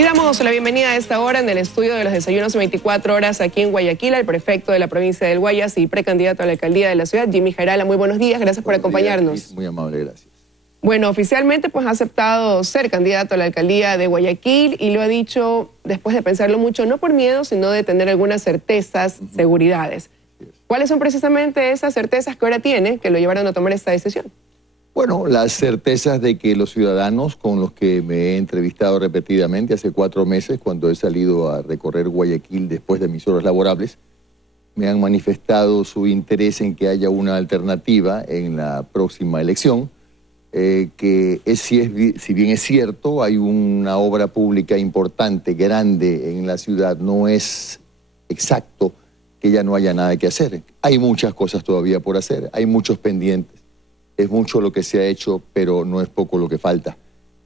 Y damos la bienvenida a esta hora en el estudio de los desayunos 24 horas aquí en Guayaquil al prefecto de la provincia del Guayas y precandidato a la alcaldía de la ciudad, Jimmy Jairala. Muy buenos días, gracias por acompañarnos. Muy amable, gracias. Bueno, oficialmente pues ha aceptado ser candidato a la alcaldía de Guayaquil y lo ha dicho después de pensarlo mucho, no por miedo, sino de tener algunas certezas, seguridades. ¿Cuáles son precisamente esas certezas que ahora tiene que lo llevaron a tomar esta decisión? Bueno, las certezas de que los ciudadanos con los que me he entrevistado repetidamente hace 4 meses, cuando he salido a recorrer Guayaquil después de mis horas laborables, me han manifestado su interés en que haya una alternativa en la próxima elección, que si bien es cierto, hay una obra pública importante, grande en la ciudad, no es exacto que ya no haya nada que hacer. Hay muchas cosas todavía por hacer, hay muchos pendientes. Es mucho lo que se ha hecho, pero no es poco lo que falta.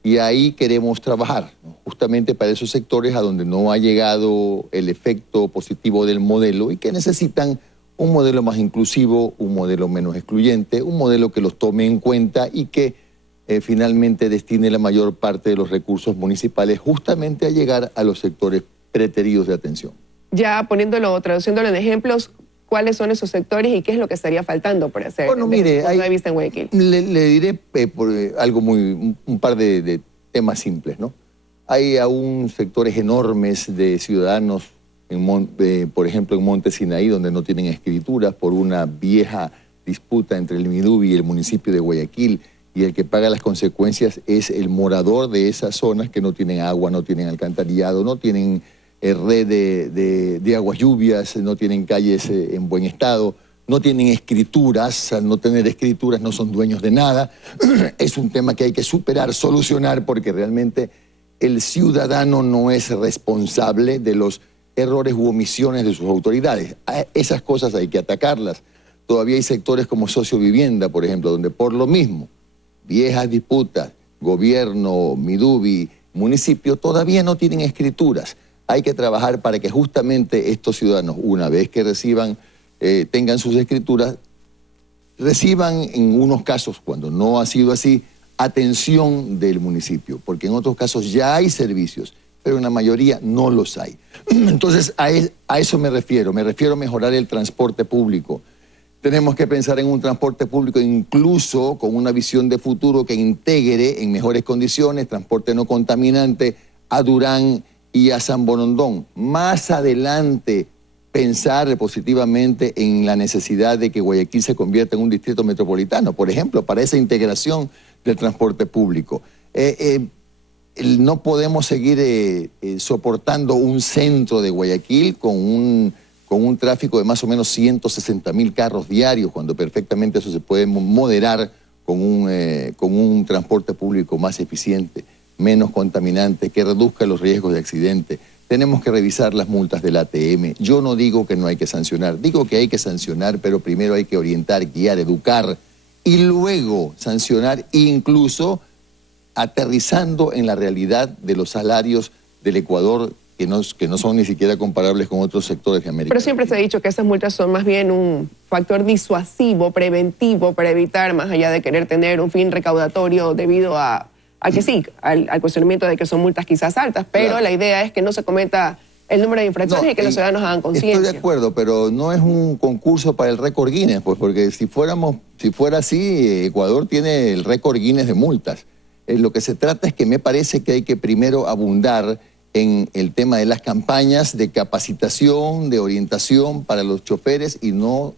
Y ahí queremos trabajar, ¿no? Justamente para esos sectores a donde no ha llegado el efecto positivo del modelo y que necesitan un modelo más inclusivo, un modelo menos excluyente, un modelo que los tome en cuenta y que finalmente destine la mayor parte de los recursos municipales justamente a llegar a los sectores preteridos de atención. Ya poniéndolo, traduciéndolo en ejemplos, ¿cuáles son esos sectores y qué es lo que estaría faltando por hacer? Bueno, mire, de vista en Guayaquil. Le diré por algo un par de temas simples, ¿no? Hay aún sectores enormes de ciudadanos, por ejemplo, en Monte Sinaí, donde no tienen escrituras por una vieja disputa entre el Midubi y el municipio de Guayaquil, y el que paga las consecuencias es el morador de esas zonas que no tienen agua, no tienen alcantarillado, no tienen red de aguas lluvias, no tienen calles en buen estado, no tienen escrituras. Al no tener escrituras no son dueños de nada. Es un tema que hay que superar, solucionar, porque realmente el ciudadano no es responsable de los errores u omisiones de sus autoridades. Esas cosas hay que atacarlas. Todavía hay sectores como sociovivienda, por ejemplo, donde por lo mismo, viejas disputas, gobierno, Midubi, municipio, todavía no tienen escrituras. Hay que trabajar para que justamente estos ciudadanos, una vez que tengan sus escrituras, reciban en unos casos, cuando no ha sido así, atención del municipio, porque en otros casos ya hay servicios, pero en la mayoría no los hay. Entonces, a eso me refiero a mejorar el transporte público. Tenemos que pensar en un transporte público incluso con una visión de futuro que integre en mejores condiciones transporte no contaminante a Durán y a San Borondón. Más adelante, pensar positivamente en la necesidad de que Guayaquil se convierta en un distrito metropolitano, por ejemplo, para esa integración del transporte público. No podemos seguir soportando un centro de Guayaquil con un tráfico de más o menos 160.000 carros diarios, cuando perfectamente eso se puede moderar con un transporte público más eficiente, menos contaminante, que reduzca los riesgos de accidente. Tenemos que revisar las multas del ATM. Yo no digo que no hay que sancionar, digo que hay que sancionar, pero primero hay que orientar, guiar, educar y luego sancionar, incluso aterrizando en la realidad de los salarios del Ecuador, que no son ni siquiera comparables con otros sectores de América. Pero siempre se ha dicho que esas multas son más bien un factor disuasivo, preventivo, para evitar, más allá de querer tener un fin recaudatorio debido a que sí, al cuestionamiento de que son multas quizás altas, pero claro, la idea es que no se cometa el número de infracciones y que los ciudadanos hagan conciencia. Estoy de acuerdo, pero no es un concurso para el récord Guinness, pues, porque si fuera así, Ecuador tiene el récord Guinness de multas. Lo que se trata es que me parece que hay que primero abundar en el tema de las campañas de capacitación, de orientación para los choferes y no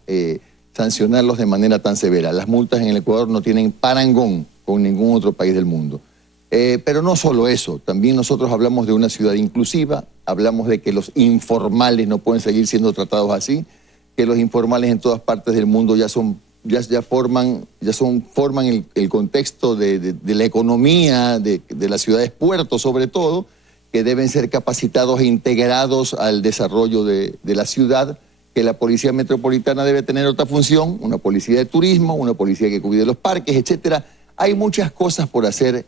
sancionarlos de manera tan severa. Las multas en el Ecuador no tienen parangón con ningún otro país del mundo. Pero no solo eso, también nosotros hablamos de una ciudad inclusiva, hablamos de que los informales no pueden seguir siendo tratados así, que los informales en todas partes del mundo forman el contexto de la economía, de las ciudades puertos sobre todo, que deben ser capacitados e integrados al desarrollo de la ciudad, que la policía metropolitana debe tener otra función, una policía de turismo, una policía que cuide los parques, etcétera. Hay muchas cosas por hacer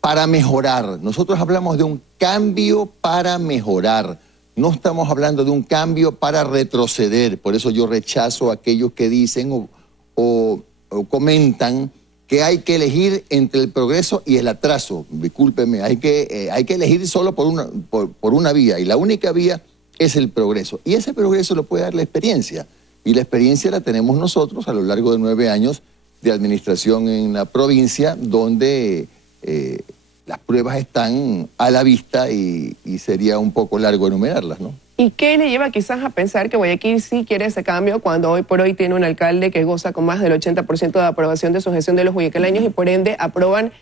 para mejorar. Nosotros hablamos de un cambio para mejorar. No estamos hablando de un cambio para retroceder. Por eso yo rechazo a aquellos que dicen o comentan que hay que elegir entre el progreso y el atraso. Discúlpeme, hay que elegir solo por una vía, y la única vía es el progreso. Y ese progreso lo puede dar la experiencia, y la experiencia la tenemos nosotros a lo largo de 9 años de administración en la provincia, donde las pruebas están a la vista y sería un poco largo enumerarlas, ¿no? ¿Y qué le lleva quizás a pensar que Guayaquil sí quiere ese cambio cuando hoy por hoy tiene un alcalde que goza con más del 80% de aprobación de su gestión de los guayaquileños y por ende aprueban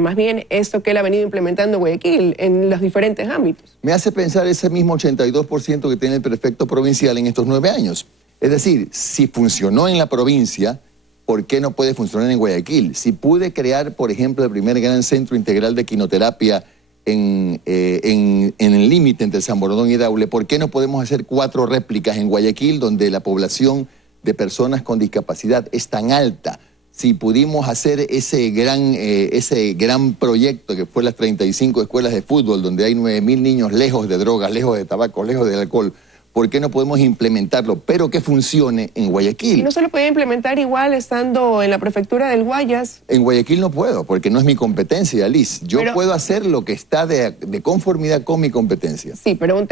más bien esto que él ha venido implementando en Guayaquil en los diferentes ámbitos? Me hace pensar ese mismo 82% que tiene el prefecto provincial en estos 9 años. Es decir, si funcionó en la provincia, ¿por qué no puede funcionar en Guayaquil? Si pude crear, por ejemplo, el primer gran centro integral de quinoterapia en el límite entre San Borondón y Daule, ¿por qué no podemos hacer 4 réplicas en Guayaquil, donde la población de personas con discapacidad es tan alta? Si pudimos hacer ese gran proyecto que fue las 35 escuelas de fútbol, donde hay 9.000 niños lejos de drogas, lejos de tabaco, lejos del alcohol, ¿por qué no podemos implementarlo, pero que funcione en Guayaquil? ¿Y no se lo podía implementar igual estando en la prefectura del Guayas? En Guayaquil no puedo, porque no es mi competencia, Liz. Yo puedo hacer lo que está de conformidad con mi competencia. Sí, pero un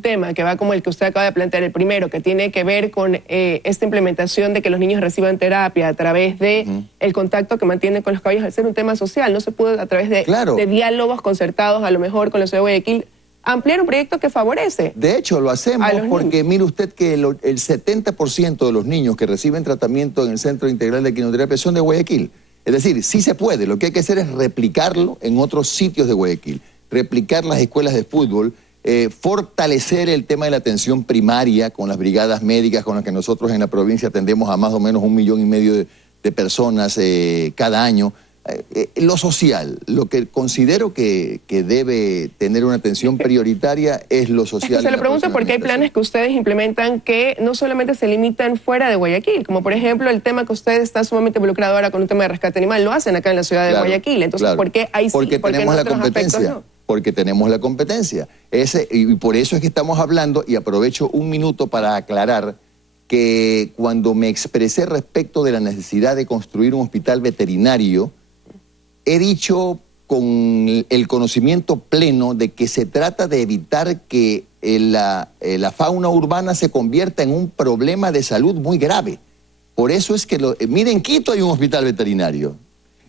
tema que va como el que usted acaba de plantear, el primero, que tiene que ver con esta implementación de que los niños reciban terapia a través de el contacto que mantienen con los caballos, al ser un tema social, no se pudo a través de diálogos concertados, a lo mejor con la ciudad de Guayaquil, ampliar un proyecto que favorece. De hecho, lo hacemos porque mire usted que el 70% de los niños que reciben tratamiento en el Centro Integral de Quinoterapia son de Guayaquil. Es decir, sí se puede, lo que hay que hacer es replicarlo en otros sitios de Guayaquil, replicar las escuelas de fútbol, fortalecer el tema de la atención primaria con las brigadas médicas con las que nosotros en la provincia atendemos a más o menos 1,5 millones de personas cada año. Lo social, lo que considero que debe tener una atención prioritaria es lo social. Es que se lo pregunto porque hay planes que ustedes implementan que no solamente se limitan fuera de Guayaquil, como por ejemplo el tema que usted está sumamente involucrado ahora con un tema de rescate animal, lo hacen acá en la ciudad de Guayaquil. Entonces, ¿por qué ahí sí? Porque tenemos la competencia. No? Porque tenemos la competencia. Y por eso es que estamos hablando, y aprovecho un minuto para aclarar que cuando me expresé respecto de la necesidad de construir un hospital veterinario, he dicho con el conocimiento pleno de que se trata de evitar que la fauna urbana se convierta en un problema de salud muy grave. Por eso es que, miren, en Quito hay un hospital veterinario.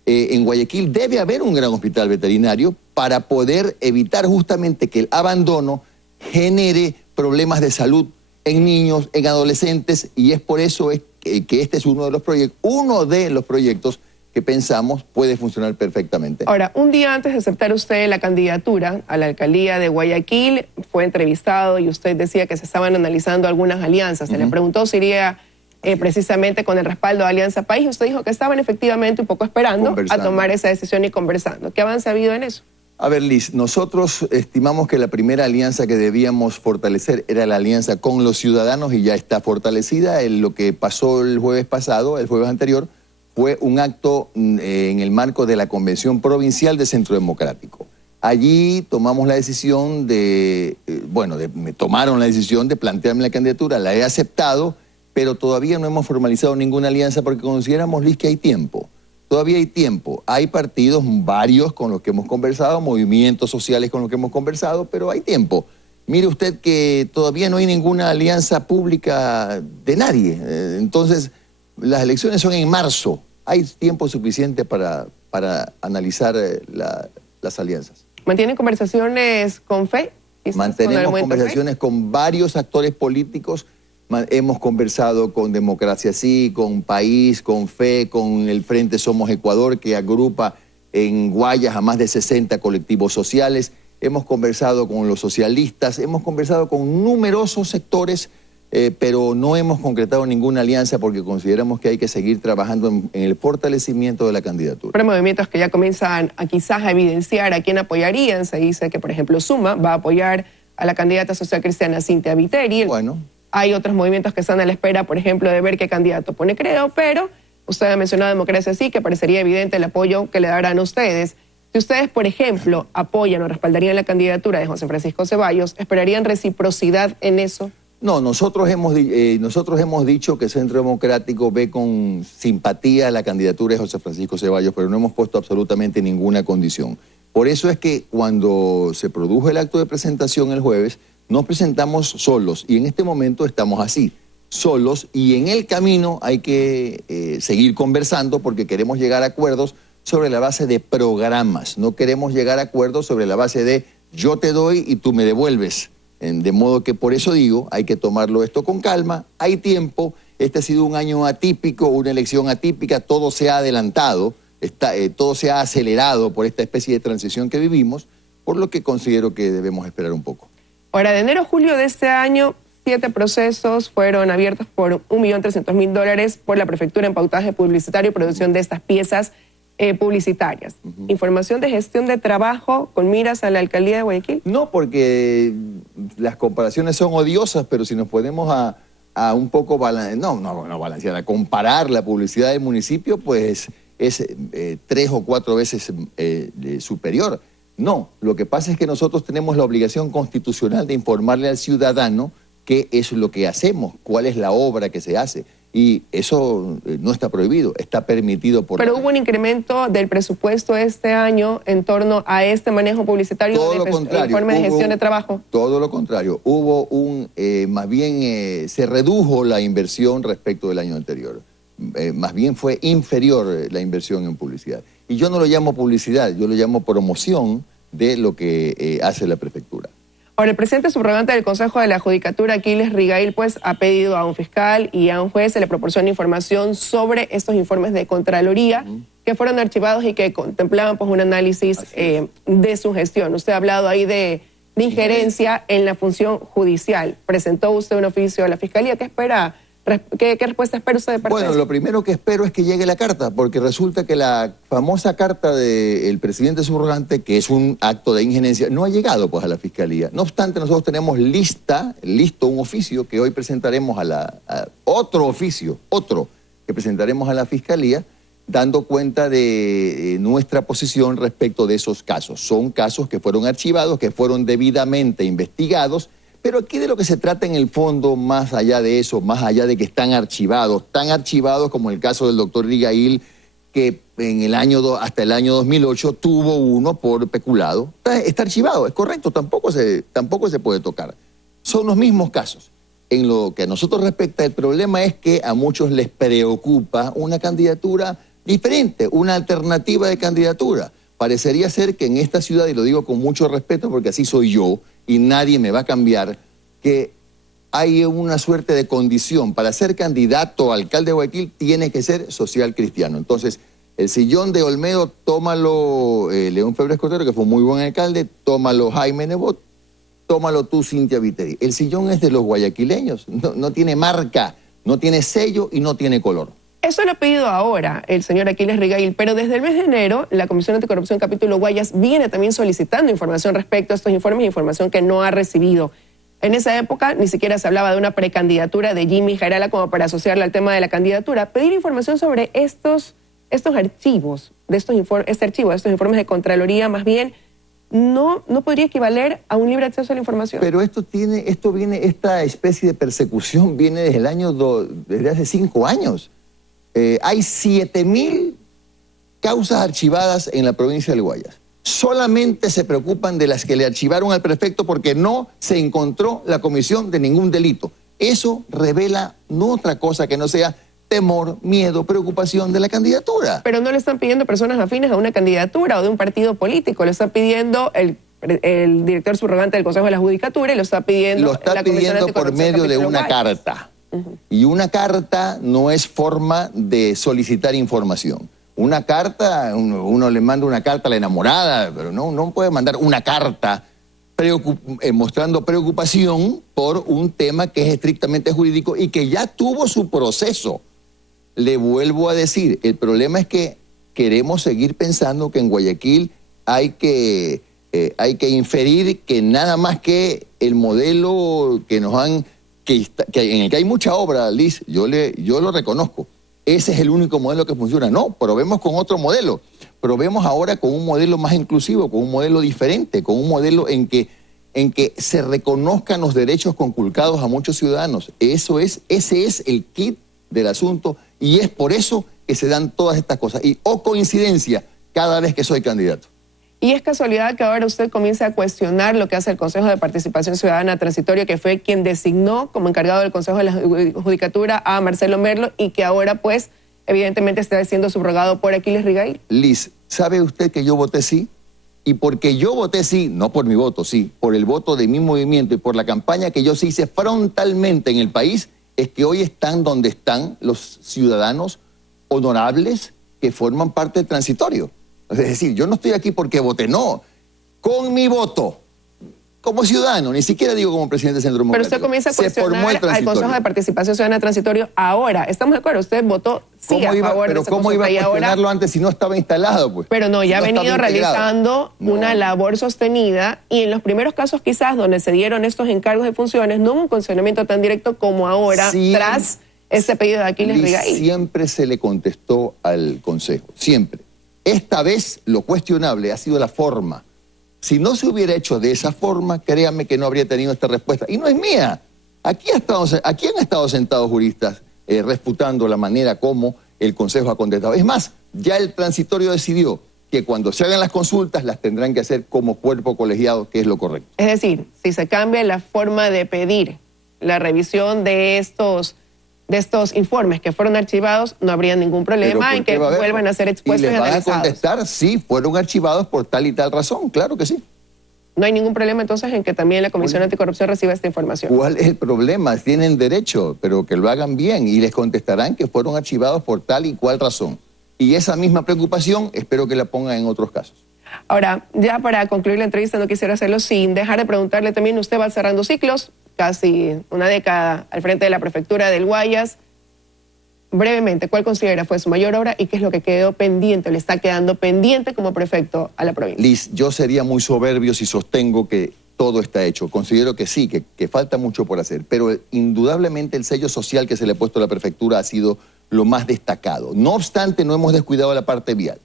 En Guayaquil debe haber un gran hospital veterinario para poder evitar justamente que el abandono genere problemas de salud en niños, en adolescentes, y es por eso que este es uno de los proyectos que pensamos puede funcionar perfectamente. Ahora, un día antes de aceptar usted la candidatura a la alcaldía de Guayaquil, fue entrevistado y usted decía que se estaban analizando algunas alianzas. Se le preguntó si iría precisamente con el respaldo de Alianza País. Usted dijo que estaban efectivamente un poco esperando a tomar esa decisión y conversando. ¿Qué avance ha habido en eso? A ver, Liz, nosotros estimamos que la primera alianza que debíamos fortalecer era la alianza con los ciudadanos y ya está fortalecida. Lo que pasó el jueves anterior, fue un acto en el marco de la Convención Provincial de Centro Democrático. Allí tomamos la decisión me tomaron la decisión de plantearme la candidatura, la he aceptado, pero todavía no hemos formalizado ninguna alianza porque consideramos, Liz, que hay tiempo. Todavía hay tiempo. Hay partidos, varios con los que hemos conversado, movimientos sociales con los que hemos conversado, pero hay tiempo. Mire usted que todavía no hay ninguna alianza pública de nadie. Entonces, las elecciones son en marzo. Hay tiempo suficiente para analizar las alianzas. ¿Mantienen conversaciones con FE? Mantenemos conversaciones con varios actores políticos. Hemos conversado con Democracia Sí, con País, con FE, con el Frente Somos Ecuador, que agrupa en Guayas a más de 60 colectivos sociales. Hemos conversado con los socialistas, hemos conversado con numerosos sectores, pero no hemos concretado ninguna alianza porque consideramos que hay que seguir trabajando en el fortalecimiento de la candidatura. Pero hay movimientos que ya comienzan quizás a evidenciar a quién apoyarían. Se dice que, por ejemplo, Suma va a apoyar a la candidata social cristiana Cintia Viteri. Bueno. Hay otros movimientos que están a la espera, por ejemplo, de ver qué candidato pone Creo, pero usted ha mencionado Democracia Sí, que parecería evidente el apoyo que le darán a ustedes. Si ustedes, por ejemplo, apoyan o respaldarían la candidatura de José Francisco Ceballos, ¿esperarían reciprocidad en eso? No, nosotros hemos dicho que Centro Democrático ve con simpatía la candidatura de José Francisco Ceballos, pero no hemos puesto absolutamente ninguna condición. Por eso es que cuando se produjo el acto de presentación el jueves, nos presentamos solos y en este momento estamos así, solos, y en el camino hay que seguir conversando porque queremos llegar a acuerdos sobre la base de programas. No queremos llegar a acuerdos sobre la base de yo te doy y tú me devuelves. De modo que por eso digo, hay que tomarlo esto con calma, hay tiempo, este ha sido un año atípico, una elección atípica, todo se ha adelantado, todo se ha acelerado por esta especie de transición que vivimos, por lo que considero que debemos esperar un poco. Ahora, de enero a julio de este año, 7 procesos fueron abiertos por $1.300.000 por la prefectura en pautaje publicitario y producción de estas piezas publicitarias. ¿Información de gestión de trabajo con miras a la alcaldía de Guayaquil? No, porque las comparaciones son odiosas, pero si nos ponemos a un poco balancear, a comparar la publicidad del municipio, pues es 3 o 4 veces superior. No, lo que pasa es que nosotros tenemos la obligación constitucional de informarle al ciudadano qué es lo que hacemos, cuál es la obra que se hace. Y eso no está prohibido, está permitido por... Pero hubo un incremento del presupuesto este año en torno a este manejo publicitario del informe de gestión de trabajo. Todo lo contrario, hubo más bien se redujo la inversión respecto del año anterior. Más bien fue inferior la inversión en publicidad. Y yo no lo llamo publicidad, yo lo llamo promoción de lo que hace la prefectura. Ahora, el presidente subrogante del Consejo de la Judicatura, Aquiles Rigail, pues ha pedido a un fiscal y a un juez se le proporcione información sobre estos informes de Contraloría que fueron archivados y que contemplaban pues un análisis de su gestión. Usted ha hablado ahí de injerencia en la función judicial. Presentó usted un oficio a la Fiscalía. ¿Qué espera? ¿Qué respuesta espera usted de parte de eso? Bueno, lo primero que espero es que llegue la carta, porque resulta que la famosa carta del presidente subrogante, que es un acto de injerencia, no ha llegado pues a la Fiscalía. No obstante, nosotros tenemos listo un oficio que hoy presentaremos otro que presentaremos a la Fiscalía, dando cuenta de nuestra posición respecto de esos casos. Son casos que fueron archivados, que fueron debidamente investigados. Pero aquí de lo que se trata en el fondo, más allá de eso, más allá de que están archivados, tan archivados como el caso del doctor Rigail, que hasta el año 2008 tuvo uno por peculado. Está archivado, es correcto, tampoco se puede tocar. Son los mismos casos. En lo que a nosotros respecta, el problema es que a muchos les preocupa una candidatura diferente, una alternativa de candidatura. Parecería ser que en esta ciudad, y lo digo con mucho respeto porque así soy yo, y nadie me va a cambiar, que hay una suerte de condición. Para ser candidato a alcalde de Guayaquil tiene que ser social cristiano. Entonces, el sillón de Olmedo, tómalo León Febres Cordero, que fue un muy buen alcalde, tómalo Jaime Nebot, tómalo tú, Cintia Viteri. El sillón es de los guayaquileños, no tiene marca, no tiene sello y no tiene color. Eso lo ha pedido ahora el señor Aquiles Rigail, pero desde el mes de enero la Comisión Anticorrupción Capítulo Guayas viene también solicitando información respecto a estos informes, información que no ha recibido. En esa época ni siquiera se hablaba de una precandidatura de Jimmy Jarala como para asociarla al tema de la candidatura. Pedir información sobre estos archivos, este archivo de estos informes de Contraloría, más bien, no podría equivaler a un libre acceso a la información. Pero esta especie de persecución viene desde hace 5 años. Hay 7.000 causas archivadas en la provincia del Guayas. Solamente se preocupan de las que le archivaron al prefecto porque no se encontró la comisión de ningún delito. Eso revela no otra cosa que no sea temor, miedo, preocupación de la candidatura. Pero no le están pidiendo personas afines a una candidatura o de un partido político, lo está pidiendo el director subrogante del Consejo de la Judicatura y lo está pidiendo por medio de una carta. Y una carta no es forma de solicitar información. Una carta, uno le manda una carta a la enamorada, pero no puede mandar una carta mostrando preocupación por un tema que es estrictamente jurídico y que ya tuvo su proceso. Le vuelvo a decir, el problema es que queremos seguir pensando que en Guayaquil hay que inferir que nada más que el modelo que nos han... en el que hay mucha obra, Liz, yo lo reconozco. Ese es el único modelo que funciona. No, probemos con otro modelo. Probemos ahora con un modelo más inclusivo, con un modelo diferente, con un modelo en que en que se reconozcan los derechos conculcados a muchos ciudadanos. Ese es el kit del asunto y es por eso que se dan todas estas cosas. Y coincidencia cada vez que soy candidato. ¿Y es casualidad que ahora usted comience a cuestionar lo que hace el Consejo de Participación Ciudadana Transitorio, que fue quien designó como encargado del Consejo de la Judicatura a Marcelo Merlo y que ahora, pues, evidentemente está siendo subrogado por Aquiles Rigail? Liz, ¿sabe usted que yo voté sí? Y porque yo voté sí, no por mi voto, sí, por el voto de mi movimiento y por la campaña que yo sí hice frontalmente en el país, es que hoy están donde están los ciudadanos honorables que forman parte del transitorio. Es decir, yo no estoy aquí porque voté, no. Con mi voto, como ciudadano, ni siquiera digo como presidente del Centro Democrático. Pero usted comienza a cuestionar al Consejo de Participación Ciudadana Transitorio ahora. ¿Estamos de acuerdo? Usted votó sí a favor de esa ¿cómo iba a cuestionarlo ahora, antes si no estaba instalado? Pues? Pero no, ya ha venido realizando una labor sostenida y en los primeros casos quizás donde se dieron estos encargos de funciones no hubo un cuestionamiento tan directo como ahora tras ese pedido de Aquiles Rigail. Siempre se le contestó al Consejo, siempre. Esta vez lo cuestionable ha sido la forma. Si no se hubiera hecho de esa forma, créanme que no habría tenido esta respuesta. Y no es mía. Aquí han estado sentados juristas refutando la manera como el Consejo ha contestado. Es más, ya el transitorio decidió que cuando se hagan las consultas las tendrán que hacer como cuerpo colegiado, que es lo correcto. Es decir, si se cambia la forma de pedir la revisión de estos informes que fueron archivados, no habría ningún problema en que vuelvan a ser expuestos y analizados. ¿Y les van a contestar? Sí, fueron archivados por tal y tal razón, claro que sí. No hay ningún problema entonces en que también la Comisión Anticorrupción reciba esta información. ¿Cuál es el problema? Tienen derecho, pero que lo hagan bien y les contestarán que fueron archivados por tal y cual razón. Y esa misma preocupación espero que la pongan en otros casos. Ahora, ya para concluir la entrevista, no quisiera hacerlo sin dejar de preguntarle también, usted va cerrando ciclos, casi una década al frente de la prefectura del Guayas. Brevemente, ¿cuál considera fue su mayor obra y qué es lo que quedó pendiente, le está quedando pendiente como prefecto a la provincia? Liz, yo sería muy soberbio si sostengo que todo está hecho. Considero que sí, que falta mucho por hacer, pero indudablemente el sello social que se le ha puesto a la prefectura ha sido lo más destacado. No obstante, no hemos descuidado la parte vial.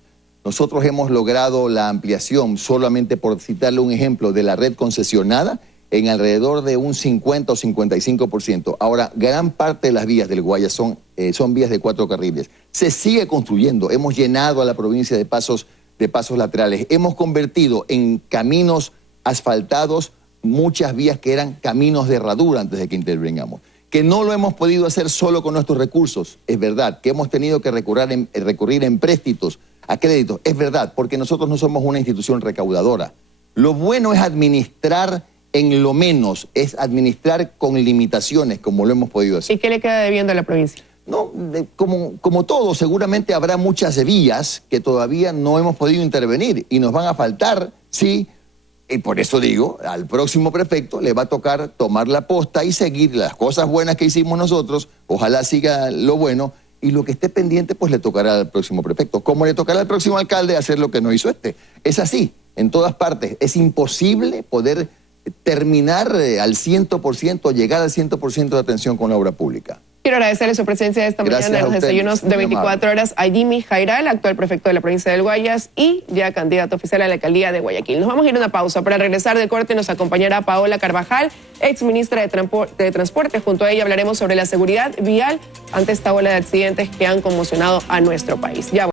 Nosotros hemos logrado la ampliación, solamente por citarle un ejemplo, de la red concesionada en alrededor de un 50 o 55%. Ahora, gran parte de las vías del Guayas son vías de 4 carriles. Se sigue construyendo. Hemos llenado a la provincia de pasos laterales. Hemos convertido en caminos asfaltados muchas vías que eran caminos de herradura antes de que intervengamos. Que no lo hemos podido hacer solo con nuestros recursos, es verdad. Que hemos tenido que recurrir a empréstitos, a créditos, es verdad, porque nosotros no somos una institución recaudadora. Lo bueno es administrar en lo menos, es administrar con limitaciones, como lo hemos podido hacer. ¿Y qué le queda debiendo a la provincia? No, como todo, seguramente habrá muchas vías que todavía no hemos podido intervenir y nos van a faltar, sí. Y por eso digo, al próximo prefecto le va a tocar tomar la posta y seguir las cosas buenas que hicimos nosotros, ojalá siga lo bueno, y lo que esté pendiente pues le tocará al próximo prefecto. Como le tocará al próximo alcalde hacer lo que no hizo este. Es así, en todas partes. Es imposible poder terminar al 100%, llegar al 100% de atención con la obra pública. Quiero agradecerle su presencia esta mañana en los desayunos de 24 horas a Jimmy Jairal, actual prefecto de la provincia del Guayas y ya candidato oficial a la alcaldía de Guayaquil. Nos vamos a ir a una pausa. Para regresar de corte nos acompañará Paola Carvajal, ex ministra de Transporte. Junto a ella hablaremos sobre la seguridad vial ante esta ola de accidentes que han conmocionado a nuestro país. Ya